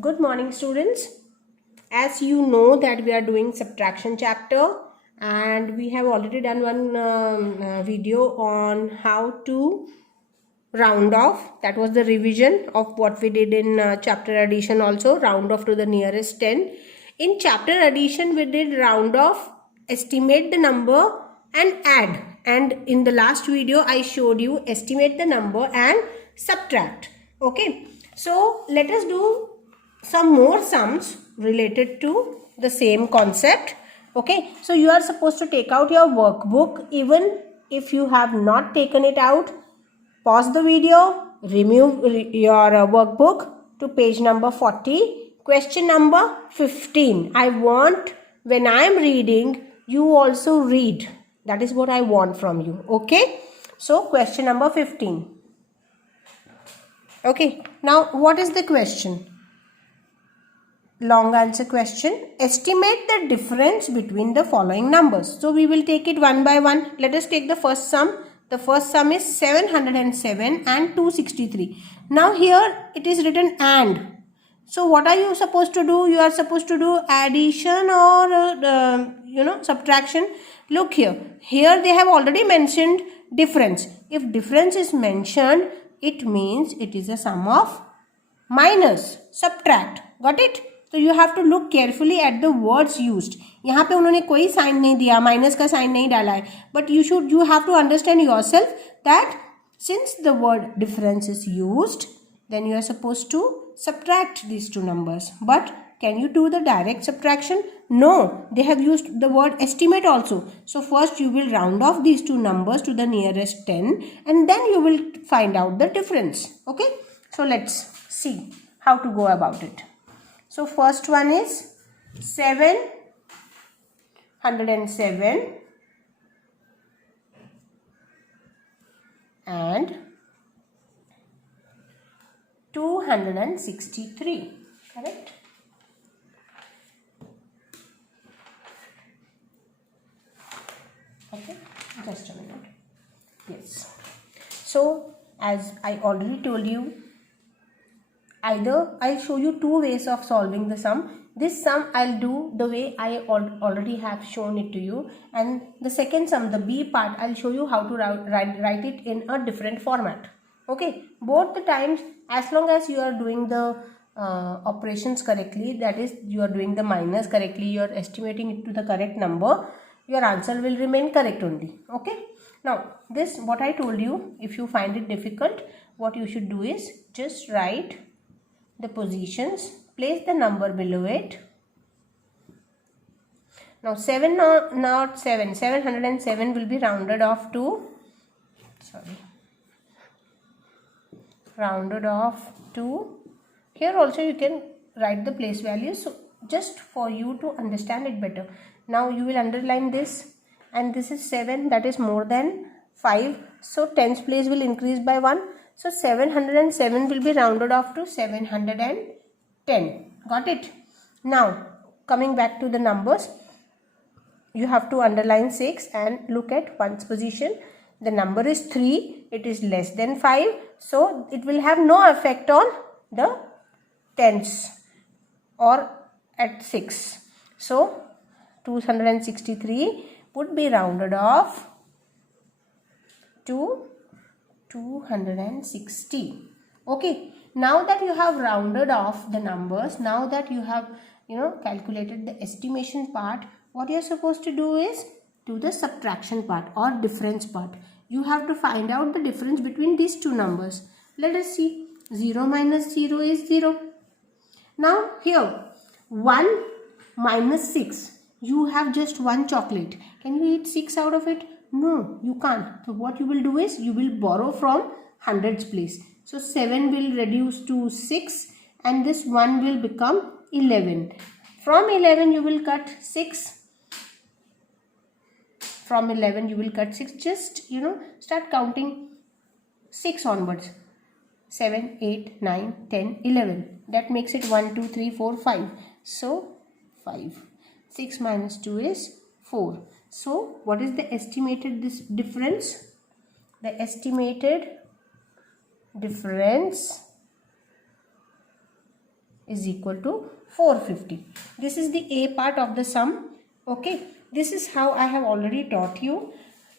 Good morning, students. As you know that we are doing subtraction chapter and we have already done one video on how to round off. That was the revision of what we did in chapter addition, also round off to the nearest 10. In chapter addition we did round off, estimate the number and add, and in the last video I showed you estimate the number and subtract. Okay, so let us do some more sums related to the same concept. Okay, so you are supposed to take out your workbook. Even if you have not taken it out, pause the video, remove your workbook to page number 40, question number 15. I want, when I am reading, you also read. That is what I want from you. Okay, so question number 15. Okay, now what is the question? Long answer question. Estimate the difference between the following numbers. So we will take it one by one. Let us take the first sum. The first sum is 707 and 263. Now here it is written and. So what are you supposed to do? You are supposed to do addition or subtraction. Look here. Here they have already mentioned difference. If difference is mentioned, it means it is a sum of minus, subtract. Got it? तो you have to look carefully at the words used. यहाँ पे उन्होंने कोई sign नहीं दिया, minus का sign नहीं डाला है, but you have to understand yourself that since the word difference is used, then you are supposed to subtract these two numbers. But can you do the direct subtraction? No, they have used the word estimate also. So first you will round off these two numbers to the nearest 10 and then you will find out the difference. Okay, so let's see how to go about it. So first one is 707 and 263, correct? Okay, just a minute. Yes. So as I already told you, either I'll show you two ways of solving the sum. This sum I'll do the way I already have shown it to you, and the second sum, the B part, I'll show you how to write it in a different format. Okay, both the times, as long as you are doing the operations correctly, that is you are doing the minus correctly, you are estimating it to the correct number, your answer will remain correct only. Okay, now this what I told you, if you find it difficult, what you should do is just write the positions, place the number below it. Now 707 will be rounded off to, here also you can write the place values, so just for you to understand it better. Now you will underline this, and this is 7, that is more than 5, so tens place will increase by 1. So 707 will be rounded off to 710. Got it? Now coming back to the numbers, you have to underline 6 and look at one's position. The number is 3, it is less than 5, so it will have no effect on the tens or at 6. So 263 would be rounded off to 260. Okay, now that you have rounded off the numbers, now that you have calculated the estimation part, what you are supposed to do is do the subtraction part or difference part. You have to find out the difference between these two numbers. Let us see. 0 minus 0 is 0. Now here 1 minus 6, you have just one chocolate. Can you eat 6 out of it? No, you can't. So what you will do is you will borrow from hundreds place. So 7 will reduce to 6 and this 1 will become 11. From 11 you will cut 6. From 11 you will cut 6. Just start counting 6 onwards. 7, 8, 9, 10, 11. That makes it 1, 2, 3, 4, 5. So 5. 6 minus 2 is 4. So what is the estimated difference? The estimated difference is equal to 450. This is the A part of the sum. Okay, this is how I have already taught you.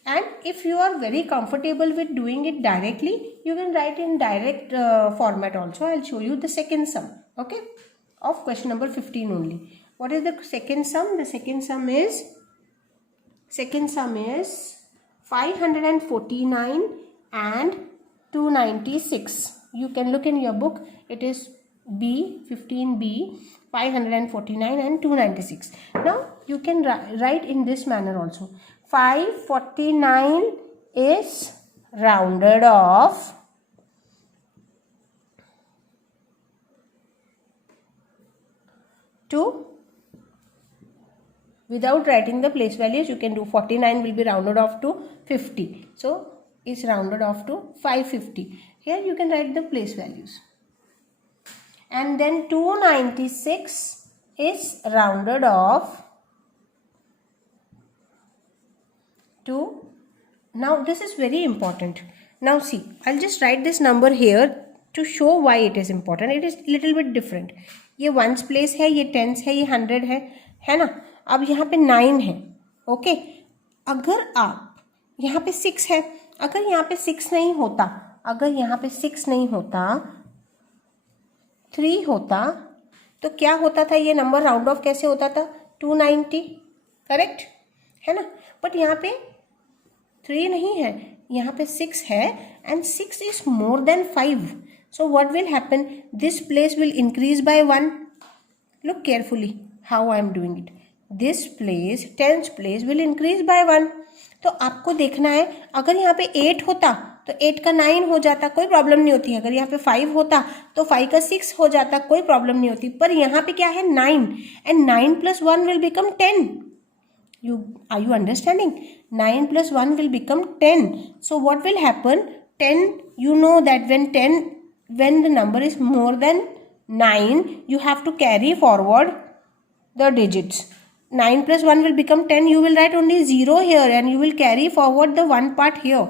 And if you are very comfortable with doing it directly, you can write in direct format also. I'll show you the second sum, okay, of question number 15 only. What is the second sum? The second sum is 549 and 296. You can look in your book. It is B, 15B, 549 and 296. Now you can write in this manner also. 549 is rounded off to, without writing the place values, you can do 49 will be rounded off to 50. So it's rounded off to 550. Here you can write the place values. And then 296 is rounded off to, now this is very important. Now see, I'll just write this number here to show why it is important. It is little bit different. ये ones place है, ये tens है, ये 100 है ना. अब यहाँ पे 9 है. ओके, अगर आप यहाँ पे 6 है, अगर यहाँ पे 6 नहीं होता, अगर यहाँ पे 6 नहीं होता, 3 होता, तो क्या होता था? ये नंबर राउंड ऑफ कैसे होता था? 290, करेक्ट है ना. बट यहाँ पे 3 नहीं है, यहाँ पे 6 है, and 6 is more than 5. So what will happen? This place will increase by 1. Look carefully how I am doing it. This place, tens place will increase by 1. तो आपको देखना है, अगर यहाँ पे 8 होता तो 8 का 9 हो जाता, कोई प्रॉब्लम नहीं होती. अगर यहाँ पे 5 होता तो 5 का 6 हो जाता, कोई प्रॉब्लम नहीं होती. पर यहाँ पे क्या है? 9, and 9 plus 1 will become 10. Are you understanding? 9 plus 1 will become 10. So what will happen? 10, you know that when the number is more than 9, you have to carry forward the digits. 9 plus 1 will become 10. You will write only 0 here and you will carry forward the 1 part here.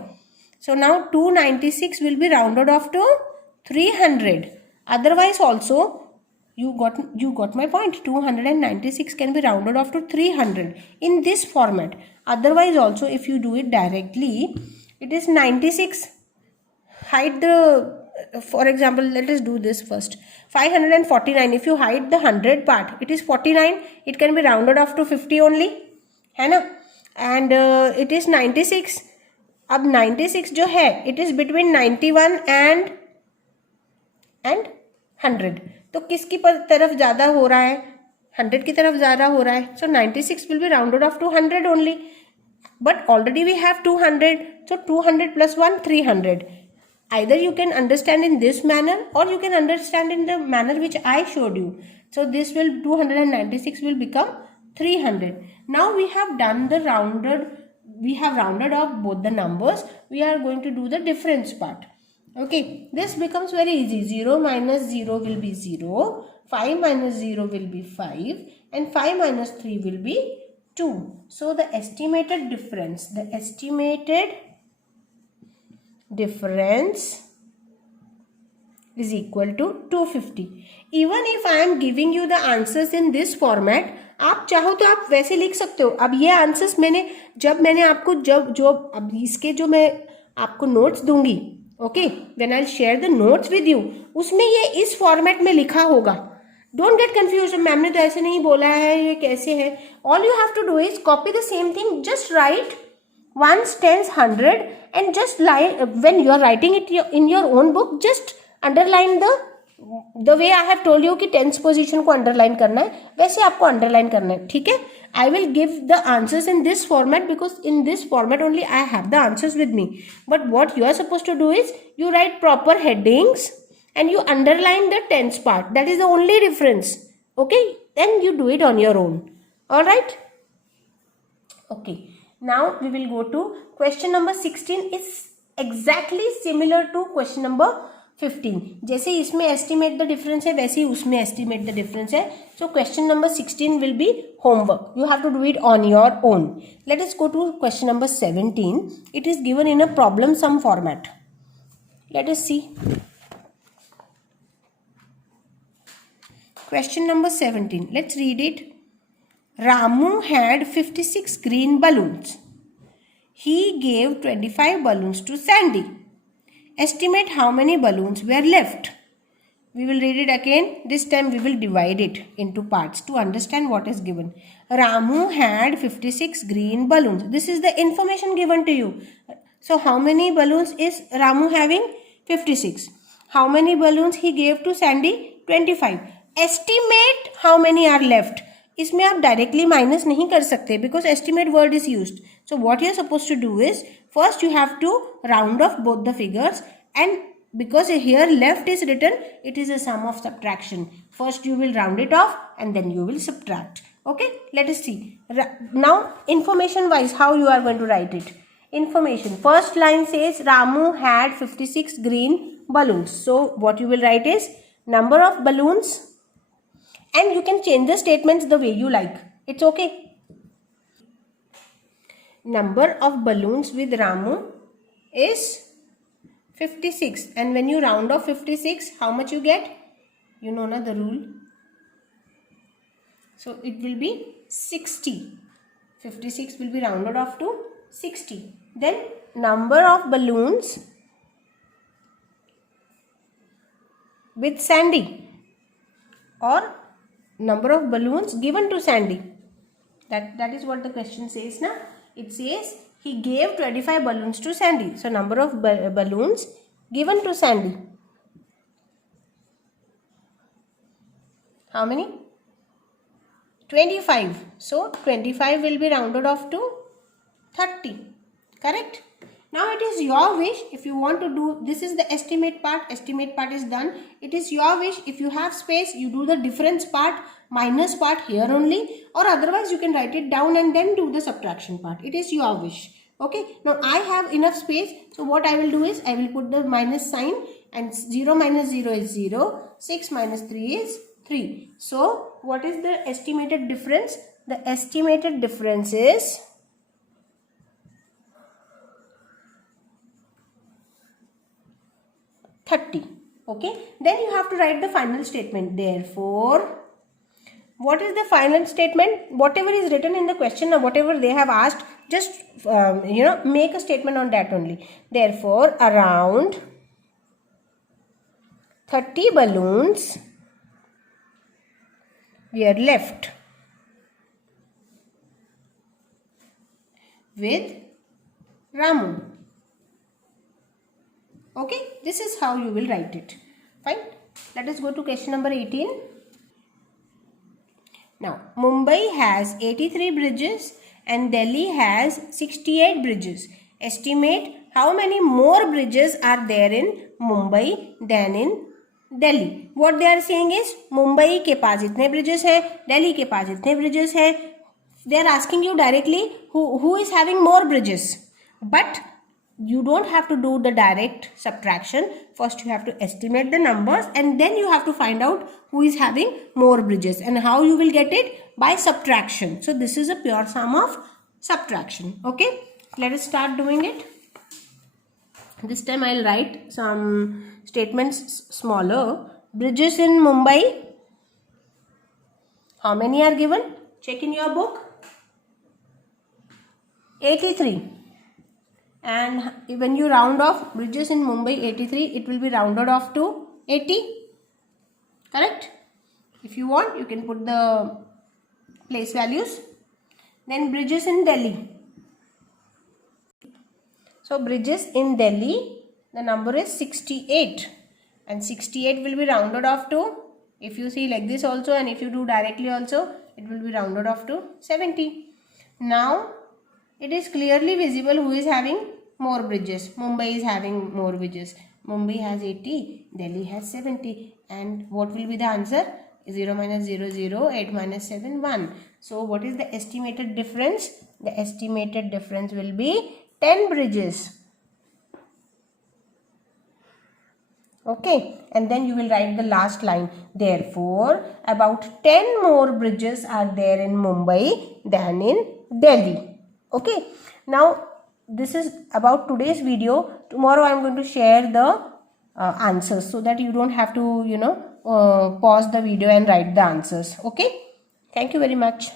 So now 296 will be rounded off to 300. Otherwise also, you got my point. 296 can be rounded off to 300 in this format. Otherwise also, if you do it directly, it is 96. Hide the, for example, let us do this first. 549, if you hide the 100 part, it is 49. It can be rounded off to 50 only, है ना. And it is 96. अब 96 जो है, it is between 91 and 100. तो किसकी तरफ ज़्यादा हो रहा है? 100 की तरफ ज़्यादा हो रहा है. So 96 will be rounded off to 100 only. But already we have 200. So 200 plus 1, 300. Either you can understand in this manner or you can understand in the manner which I showed you. So this will 296 will become 300. Now we have done the rounded off both the numbers. We are going to do the difference part. Okay, this becomes very easy. 0 minus 0 will be 0. 5 minus 0 will be 5. And 5 minus 3 will be 2. So the estimated difference is equal to 250. Even if I am giving you the answers in this format, आप चाहो तो आप वैसे लिख सकते हो. अब ये आंसर्स जब मैंने आपको अब इसके जो मैं आपको नोट्स दूंगी, okay, when I share the notes with you, उसमें ये इस फॉर्मेट में लिखा होगा. Don't get confuse. मैम ने तो ऐसे नहीं बोला है, ये कैसे है. All you have to do is copy the same thing. Just write ones, tens, 100 and just when you are writing it in your own book, just underline the way I have told you कि tens position को underline करना है, वैसे आपको underline करना है. ठीक है. I will give the answers in this format because in this format only I have the answers with me. But what you are supposed to do is you write proper headings and you underline the tens part. That is the only difference. Okay. Then you do it on your own. All right. Okay. Now we will go to question number 16. Is exactly similar to question number 15. जैसे इसमें estimate the difference है, वैसे ही उसमें estimate the difference है. So question number 16 will be homework. You have to do it on your own. Let us go to question number 17. It is given in a problem sum format. Let us see. question number 17. Let's read it. Ramu had 56 green balloons. He gave 25 balloons to Sandy. Estimate how many balloons were left. We will read it again. This time we will divide it into parts to understand what is given. Ramu had 56 green balloons. This is the information given to you. So how many balloons is Ramu having? 56. How many balloons he gave to Sandy? 25. Estimate how many are left. इसमें आप directly minus नहीं कर सकते because estimate word is used. So what you are supposed to do is first you have to round off both the figures, and because here left is written, it is a sum of subtraction. First you will round it off and then you will subtract. Okay, let us see. Now information wise how you are going to write it. Information. First line says Ramu had 56 green balloons. So what you will write is number of balloons, and you can change the statements the way you like. It's okay. Number of balloons with Ramu is 56, and when you round off 56, how much you get? You know na the rule. So it will be 60. 56 will be rounded off to 60. Then number of balloons with Sandy, or number of balloons given to Sandy. That is what the question says na. It says he gave 25 balloons to Sandy. So number of balloons given to Sandy. How many? 25. So 25 will be rounded off to 30. Correct? Now it is your wish if you want to do, this is the estimate part is done. It is your wish, if you have space you do the difference part, minus part here only, or otherwise you can write it down and then do the subtraction part. It is your wish. Okay, now I have enough space, so what I will do is I will put the minus sign, and 0 minus 0 is 0, 6 minus 3 is 3. So what is the estimated difference? The estimated difference is 30. Okay, then you have to write the final statement. Therefore, what is the final statement? Whatever is written in the question or whatever they have asked, just make a statement on that only. Therefore, around 30 balloons were left with Ramu. Okay, this is how you will write it. Fine. Let us go to question number 18. Now, Mumbai has 83 bridges and Delhi has 68 bridges. Estimate how many more bridges are there in Mumbai than in Delhi. What they are saying is Mumbai के पास इतने bridges है, Delhi के पास इतने bridges है. They are asking you directly who is having more bridges. But you don't have to do the direct subtraction. First you have to estimate the numbers and then you have to find out who is having more bridges. And how you will get it? By subtraction. So this is a pure sum of subtraction. Okay, let us start doing it. This time I will write some statements smaller. Bridges in Mumbai. How many are given? Check in your book. 83. And when you round off bridges in Mumbai 83, it will be rounded off to 80. Correct? If you want, you can put the place values. Then bridges in Delhi. So bridges in Delhi, the number is 68. And 68 will be rounded off to, if you see like this also and if you do directly also, it will be rounded off to 70. Now, it is clearly visible who is having more bridges. Mumbai is having more bridges. Mumbai has 80, Delhi has 70. And what will be the answer? 0 minus 0, 0, 8 minus 7, 1. So what is the estimated difference? The estimated difference will be 10 bridges. Okay, and then you will write the last line. Therefore, about 10 more bridges are there in Mumbai than in Delhi. Okay, now this is about today's video. Tomorrow I am going to share the answers so that you don't have to pause the video and write the answers. Okay. Thank you very much.